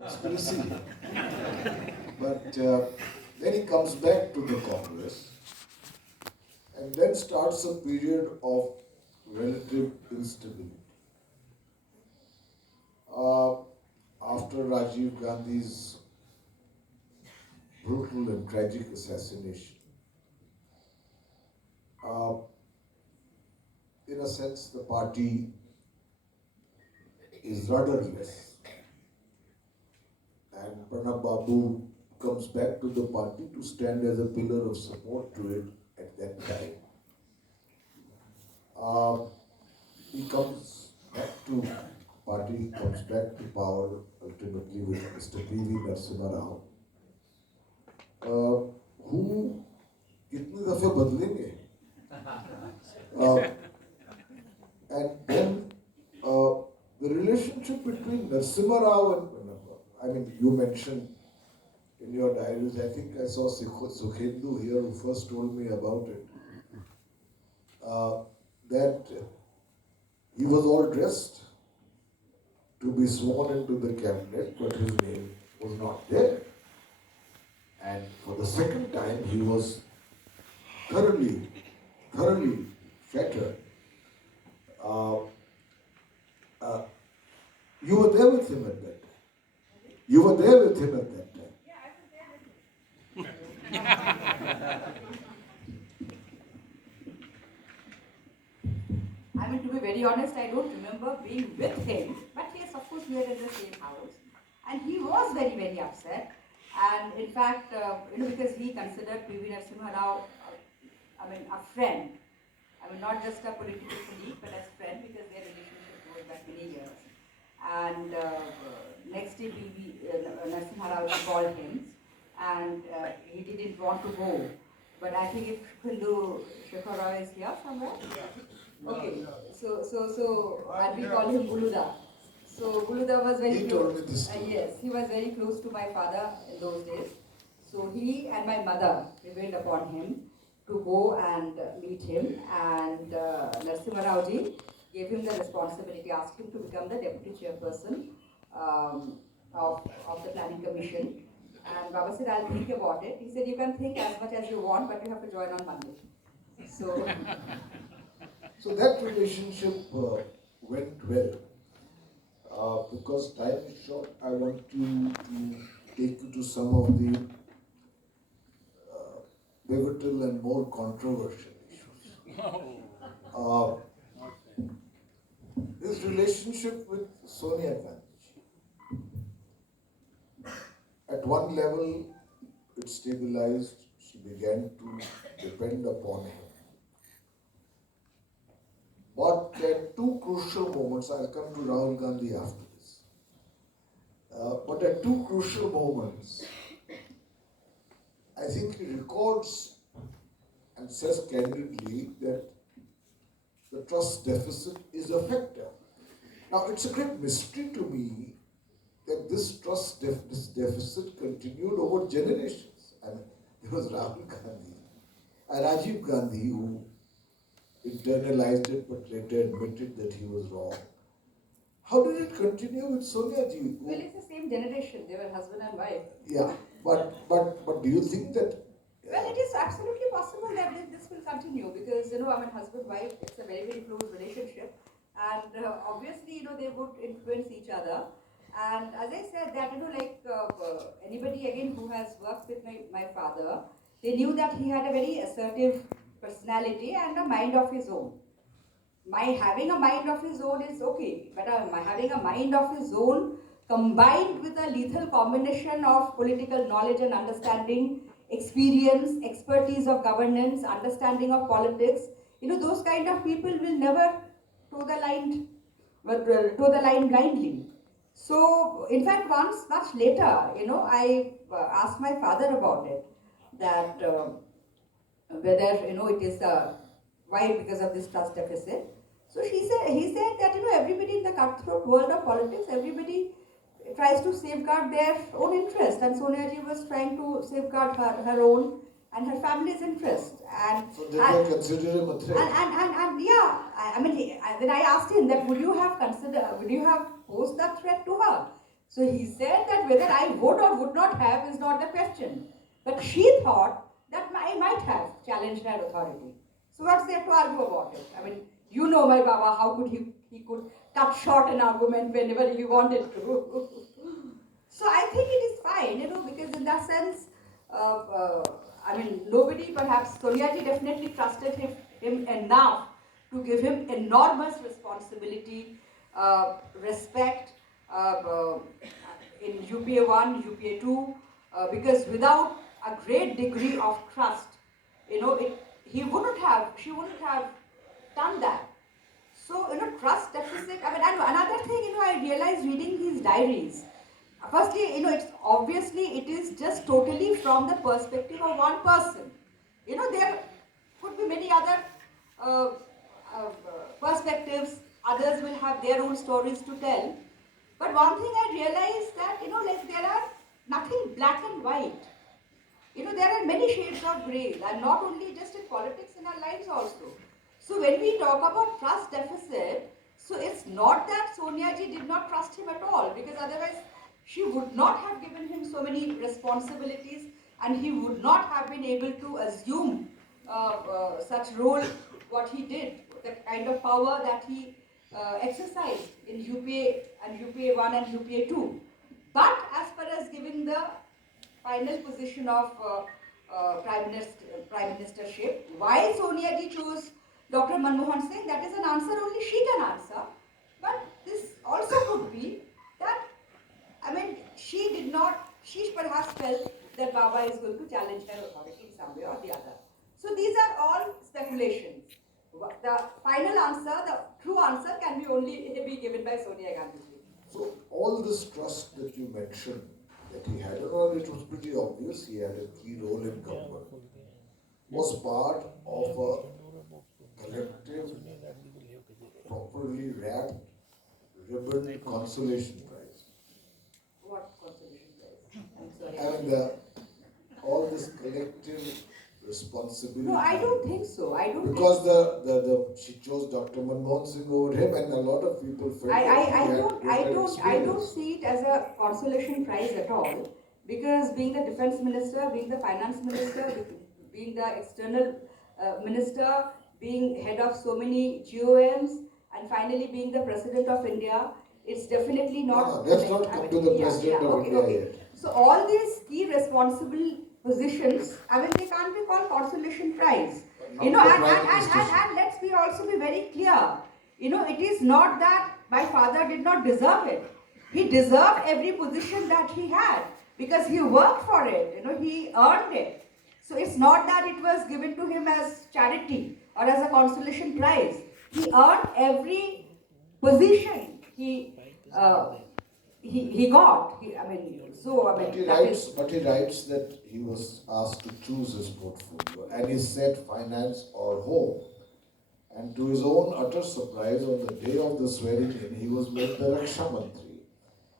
conspiracy. But then he comes back to the Congress and then starts a period of relative instability. Uh, After Rajiv Gandhi's brutal and tragic assassination, uh, in a sense, the party is rudderless. And Pranab Babu comes back to the party to stand as a pillar of support to it at that time. He comes back to party, comes back to power ultimately with Mr. P.V. Narasimha Rao, who कितने दफे बदलेंगे? And then the relationship between Narasimha Rao and Pranab, I mean, you mentioned in your diaries, I think I saw Sukhendu here who first told me about it, that he was all dressed to be sworn into the cabinet, but his name was not there. And for the second time, he was thoroughly flattered. You were there with him at that time. You were there with him at that time. Yeah, I was there with him. I mean, to be very honest, I don't remember being with him, but yes, of course, we were in the same house. And he was very upset. And in fact, because he considered P.V. Narasimha Rao, a friend. I mean, not just a political colleague, but as friend, because their relationship goes back many years. And next day, P.V. Narasimha Rao called him, and he didn't want to go. But I think if Kundu Shekhar Rao is here somewhere. Okay, so and we call him Buluda. So Buluda was very close. Yes, he was very close to my father in those days. So he and my mother prevailed upon him to go and meet him, and Narasimha Rao ji gave him the responsibility, asked him to become the deputy chairperson of the planning commission. And Baba said, I'll think about it. He said, you can think as much as you want, but you have to join on Monday. So. So that relationship went well. Because time is short, I want to take you to some of the pivotal and more controversial issues. His relationship with Sonia Gandhi. At one level, it stabilized. She began to depend upon him. But at two crucial moments, I'll come to Rahul Gandhi after this. But at two crucial moments, I think he records and says candidly that the trust deficit is a factor. Now, it's a great mystery to me that this trust deficit continued over generations. And there was Rahul Gandhi and Rajiv Gandhi who internalized it but later admitted that he was wrong. How did it continue with Sonia ji? Well, it's the same generation. They were husband and wife. Yeah, but do you think that? Well, it is absolutely possible that this will continue because husband-wife, it's a very close relationship, and obviously they would influence each other. And as I said, that anybody again who has worked with my father, they knew that he had a very assertive personality and a mind of his own. Having a mind of his own is okay, but having a mind of his own combined with a lethal combination of political knowledge and understanding, experience, expertise of governance, understanding of politics, those kind of people will never toe the line blindly. So, in fact, once much later, I asked my father about it, that whether it is why because of this trust deficit. So he said that everybody in the cutthroat world of politics, everybody tries to safeguard their own interest, and Sonia ji was trying to safeguard her own and her family's interest. And so did they consider him a threat? And yeah, when I asked him that would you have posed that threat to her? So he said that whether I would or would not have is not the question. But she thought that I might have challenged her authority. So what's there to argue about it? I mean, you know my Baba, how could he could cut short an argument whenever he wanted to. So I think it is fine, because in that sense, I mean, nobody, perhaps Soniaji definitely trusted him enough to give him enormous responsibility, respect in UPA 1, UPA 2, because without a great degree of trust, she wouldn't have done that. So, trust deficit. I mean, and another thing, I realized reading his diaries. Firstly, it is just totally from the perspective of one person. There could be many other uh, perspectives. Others will have their own stories to tell. But one thing I realized that, like there are nothing black and white. There are many shades of grey, and not only just in politics, in our lives also. So when we talk about trust deficit, so it's not that Sonia ji did not trust him at all, because otherwise she would not have given him so many responsibilities, and he would not have been able to assume such role what he did, the kind of power that he exercised in UPA and UPA 1 and UPA 2. But as far as giving the final position of prime ministership. Why Sonia ji chose Dr. Manmohan Singh? That is an answer only she can answer. But this also could be that, I mean, she perhaps felt that Baba is going to challenge her authority in some way or the other. So these are all speculations. The final answer, the true answer, can be only be given by Sonia Gandhi. So all this trust that you mentioned that he had, well, it was pretty obvious he had a key role in government, was part of a collective, properly wrapped, ribbon consolation prize. What consolation prize? I'm sorry. And all this collective responsibility. No, I don't think so. I don't. Because she chose Dr. Manmohan Singh over him, and a lot of people felt I don't see it as a consolation prize at all. Because being the defense minister, being the finance minister, being the external minister, being head of so many GOMs, and finally being the president of India, it's definitely not. No, let's not come to the president of India yet. So all these key responsible positions, I mean, they can't be called consolation prize. And let's also be very clear. It is not that my father did not deserve it. He deserved every position that he had because he worked for it. He earned it. So it's not that it was given to him as charity or as a consolation prize. He earned every position he got. But he writes that he was asked to choose his portfolio, and he said finance or home. And to his own utter surprise, on the day of the swearing in, he was made the Raksha Mantri.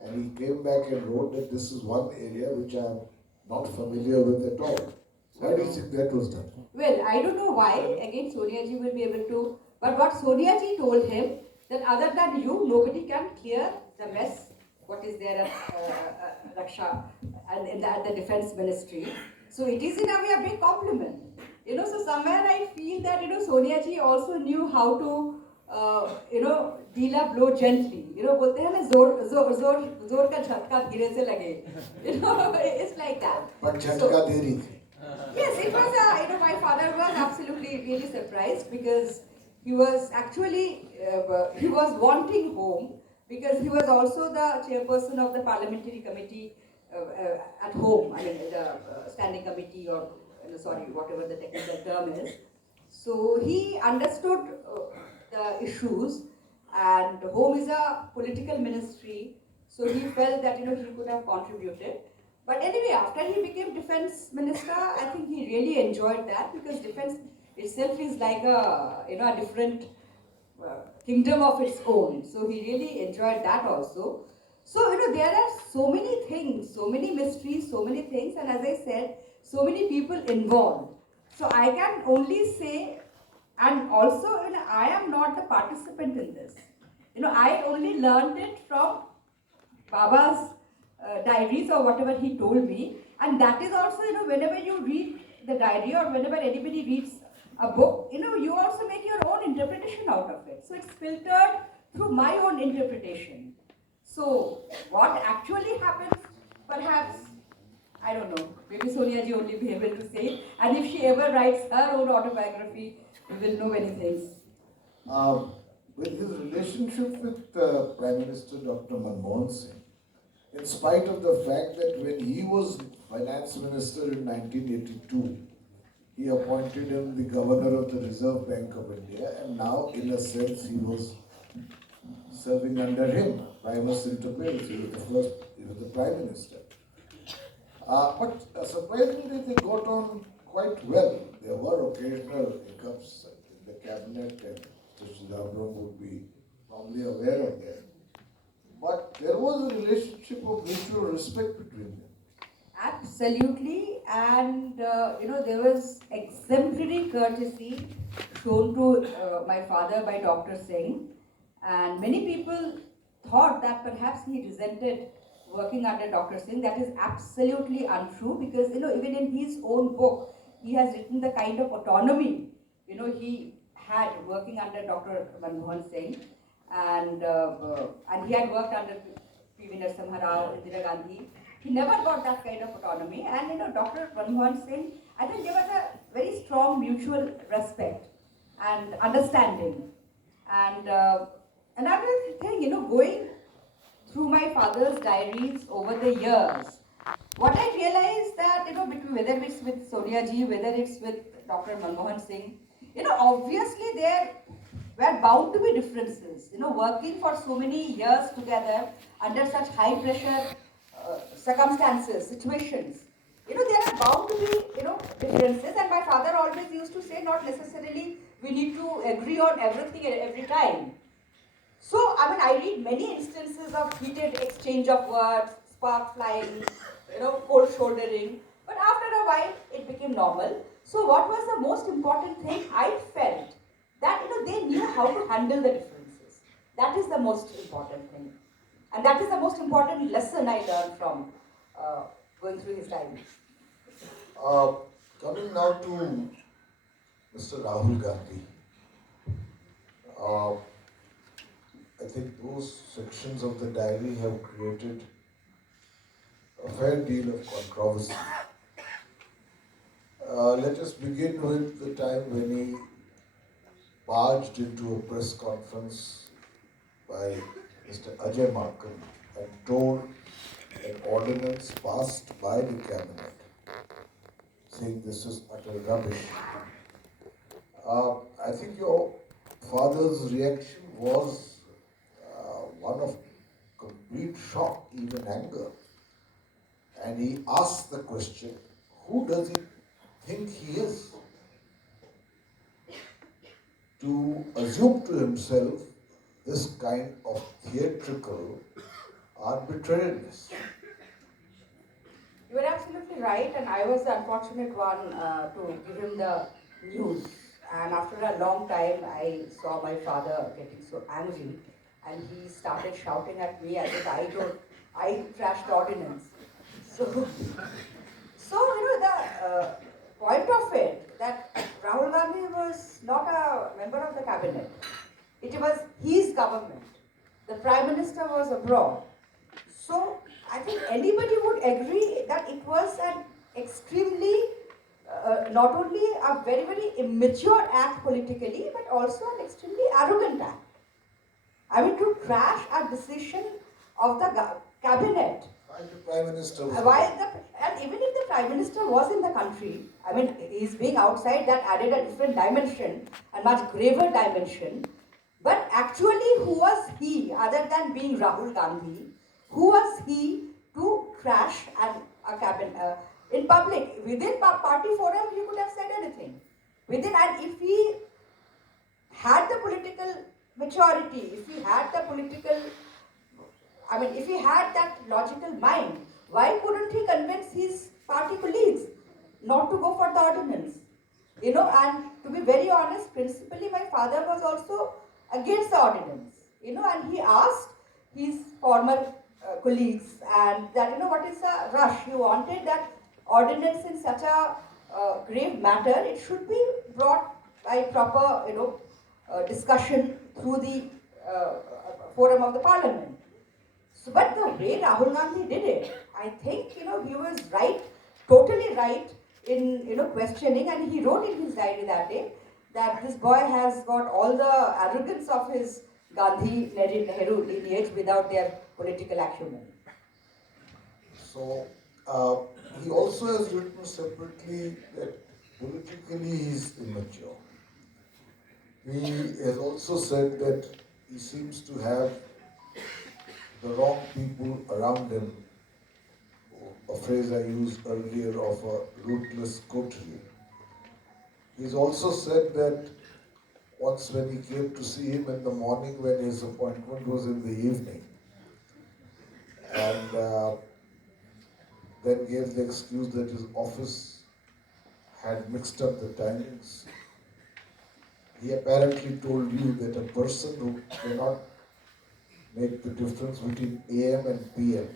And he came back and wrote that this is one area which I am not familiar with at all. Why do you think that was done? Well, I don't know why. Again, Sonia ji will be able to. But what Sonia ji told him, that other than you, nobody can clear the mess what is there at Raksha and at the defense ministry. So it is in a way a big compliment. So somewhere I feel that, Sonia ji also knew how to, deal a blow gently. बोलते हैं ना जोर का झटका धीरे से लगे. It's like that. But झटका दे रही थी. Yes, it was my father was absolutely really surprised because he was actually, he was wanting home because he was also the chairperson of the parliamentary committee at home, I mean the standing committee or, whatever the technical term is. So he understood the issues, and home is a political ministry, so he felt that, he could have contributed. But anyway, after he became defense minister, I think he really enjoyed that because defense itself is like a different kingdom of its own. So he really enjoyed that also. So there are so many things, so many mysteries, so many things, and as I said, so many people involved. So I can only say, and also I am not the participant in this. I only learned it from Baba's diaries or whatever he told me. And that is also, whenever you read the diary or whenever anybody reads a book, you also make your own interpretation out of it. So it's filtered through my own interpretation. So what actually happens, perhaps, I don't know, maybe Sonia ji only be able to say it. And if she ever writes her own autobiography, we will know many things. With his relationship with Prime Minister Dr. Manmohan Singh, in spite of the fact that when he was finance minister in 1982, he appointed him the governor of the Reserve Bank of India, and now, in a sense, he was serving under him, primus inter pares. He was the prime minister. But surprisingly, they got on quite well. There were occasional hiccups in the cabinet, and Mr. Chidambaram would be probably aware of that. But there was a relationship of mutual respect between them. Absolutely, and there was exemplary courtesy shown to my father by Dr. Singh, and many people thought that perhaps he resented working under Dr. Singh. That is absolutely untrue, because even in his own book he has written the kind of autonomy he had working under Dr. Manmohan Singh, and he had worked under P.V. Narasimha Rao, Indira Gandhi. He never got that kind of autonomy, and Dr. Manmohan Singh, I think there was a very strong mutual respect and understanding. And another thing, going through my father's diaries over the years, what I realized that, between, whether it's with Sonia ji, whether it's with Dr. Manmohan Singh, obviously there were bound to be differences. Working for so many years together under such high pressure circumstances, situations, there are bound to be, differences. And my father always used to say, not necessarily we need to agree on everything at every time. So, I read many instances of heated exchange of words, spark flying, cold shouldering. But after a while, it became normal. So, what was the most important thing? I felt that, they knew how to handle the differences. That is the most important thing. And that is the most important lesson I learned from going through his diary. Coming now to Mr. Rahul Gandhi, I think those sections of the diary have created a fair deal of controversy. Let us begin with the time when he barged into a press conference by Mr. Ajay Markam and told an ordinance passed by the cabinet saying this is utter rubbish. I think your father's reaction was one of complete shock, even anger. And he asked the question, who does he think he is to assume to himself this kind of theatrical arbitrariness? You were absolutely right, and I was the unfortunate one to give him the news. And after a long time, I saw my father getting so angry, and he started shouting at me as if I trashed ordinance. So, the point of it that Rahul Gandhi was not a member of the cabinet. It was his government. The Prime Minister was abroad. So I think anybody would agree that it was an extremely, not only a very, very immature act politically, but also an extremely arrogant act. To trash a decision of the cabinet. While the Prime Minister was And even if the Prime Minister was in the country, he's being outside, that added a different dimension, a much graver dimension. But actually, who was he, other than being Rahul Gandhi, who was he to trash a cabinet in public? Within party forum, he could have said anything. And if he had the political maturity, if he had the political, if he had that logical mind, why couldn't he convince his party colleagues not to go for the ordinance? And to be very honest, principally my father was also against the ordinance, and he asked his former colleagues, and that, what is the rush? He wanted that ordinance in such a grave matter, it should be brought by proper, discussion through the forum of the parliament. So, but the way Rahul Gandhi did it, I think, he was right, totally right in, questioning, and he wrote in his diary that day that this boy has got all the arrogance of his Gandhi Nehru lineage without their political acumen. So, he also has written separately that politically he is immature. He has also said that he seems to have the wrong people around him, a phrase I used earlier of a ruthless coterie. He's also said that once when he came to see him in the morning when his appointment was in the evening, and then gave the excuse that his office had mixed up the timings. He apparently told you that a person who cannot make the difference between AM and PM,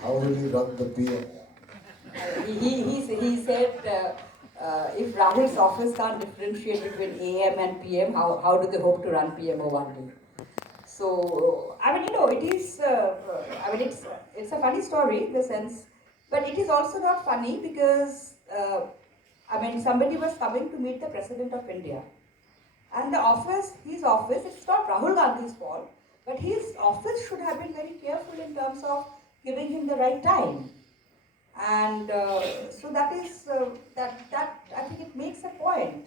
how will he run the PM? He said if Rahul's office can't differentiate between AM and PM, how do they hope to run PMO one day? So, I mean, it is, it's a funny story in the sense, but it is also not funny because, somebody was coming to meet the President of India. And his office, it's not Rahul Gandhi's fault, but his office should have been very careful in terms of giving him the right time. And so that is, that I think it makes a point.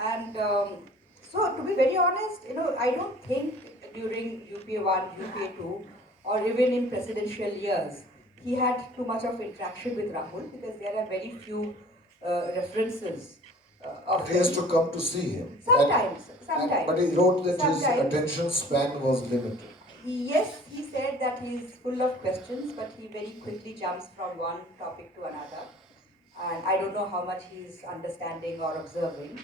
And so to be very honest, I don't think during UPA 1, UPA 2, or even in presidential years, he had too much of interaction with Rahul because there are very few references of He has to come to see him. Sometimes. But he wrote that Sometimes. his attention span was limited. Yes, he said that he is full of questions, but he very quickly jumps from one topic to another. And I don't know how much he is understanding or observing.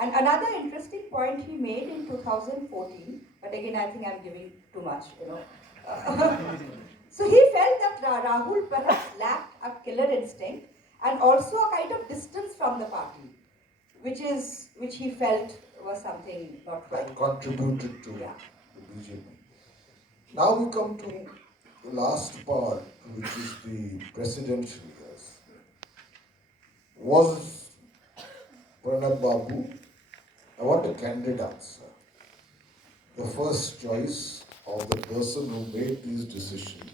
And another interesting point he made in 2014, but again I think I'm giving too much, So he felt that Rahul perhaps lacked a killer instinct and also a kind of distance from the party, which he felt was something not right. And contributed to the BJP. Now we come to the last part, which is the presidential years. Was Pranab Babu, I want a candid answer, the first choice of the person who made these decisions